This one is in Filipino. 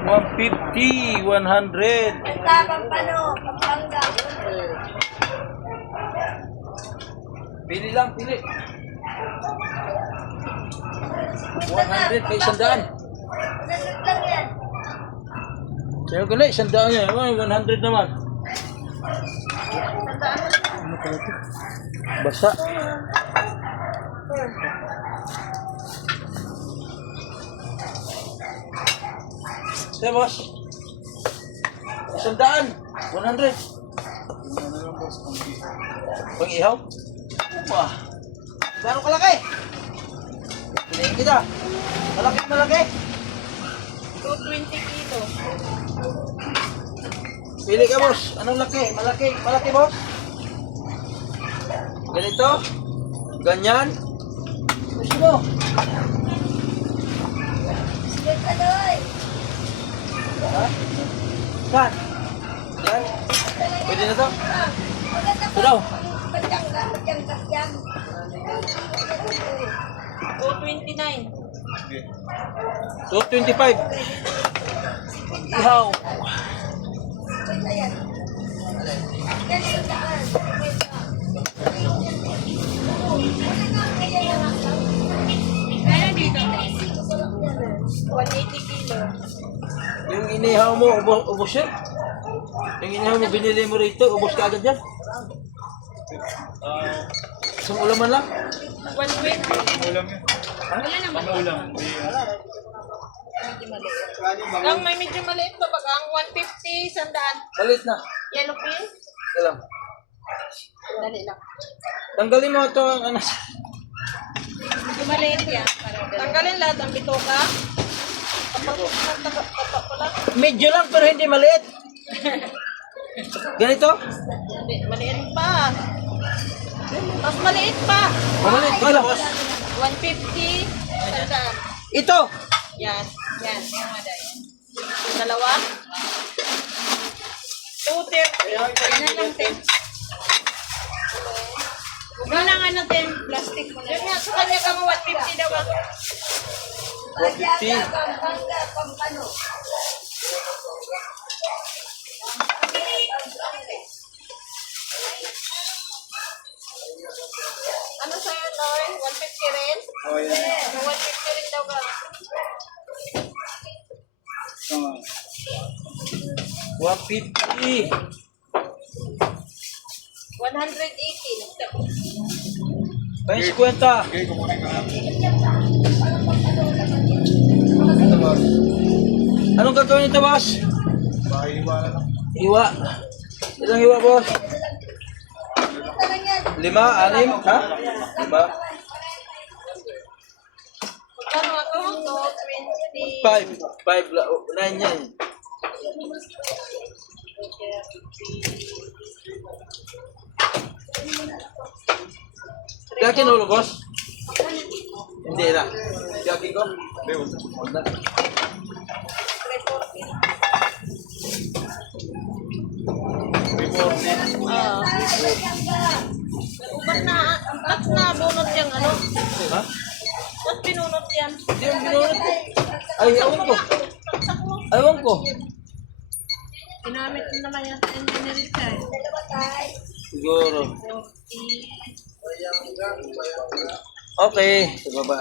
150, 100. Pampano, Pampanga. Pili lang, pili. 100 kay 100. Nasot lang yan. Kaya ko na, 100 yan. 100 naman. Ano pala ito? Basa. Sige, boss. 100. 100. Pang-ihaw? Wah. Gano'ng kalaki? Piliin kita. Malaki. 220 kilo. Pili ka, boss. Anong laki? Malaki, boss. Ganito. Ganyan. Gusto mo? Sige, Kaloy. Ha? Saan? Yan. Pwede na to? Maganda Ito daw. Patyangga yan. 229. 225. Ihaw. Kwenta yan. Yan yung daan. Kaya dito. 180 kilo. Yung inihaw mo, ubos yan? Yung inihaw mo, binili mo rito, ubos ka agad yan? Isang ulaman lang? 120. Ulam yun. Wala naman. Ano ulam? Medyo maliit. Ang may medyo maliit pa baka ang 150, sandaan. Malit na. Yellow pin? Alam. Dali lang. Tanggalin mo ito ang ano. Medyo maliit yan. Tanggalin lahat ang bitoka. Tapak ko lang. Medyo lang pero hindi maliit. Ganito? Hindi, maliit pa. Mas maliit pa. Maliit ka lang. 150, sandaan. Ito! Yan. Yan. Yung maday. Dalawa. 230. Yan lang, 10. Huwag na nga ng 10. Plastic mo na. Yan nga, sa kanya ka mo 150 daw. 150. Ano sa'yo, Loy? 150 rin? Oh, yan. Yung 150 rin daw ka. Tama. 150. 180. Kaya 50. Okay, kukunin ka na. Ito, boss. Anong gagawin nito, boss? Pahiwala lang. Hiwa. Ilang hiwa, boss? 5, 6, ha? 5. Magkano ako? 220. 9 yan. Yakin ulo, boss? Hindi na. Yakin ko? Hindi, huwag na. Wala. 340. Oo. Ubat na, ba't na bunot yung ano? Ha? Ba't pinunot yan? Hindi yung binunod ko. Ay, ewan ko. Ewan ko. Ginamit mo naman yan sa engineering side. Siguro. Okay. Sa baba.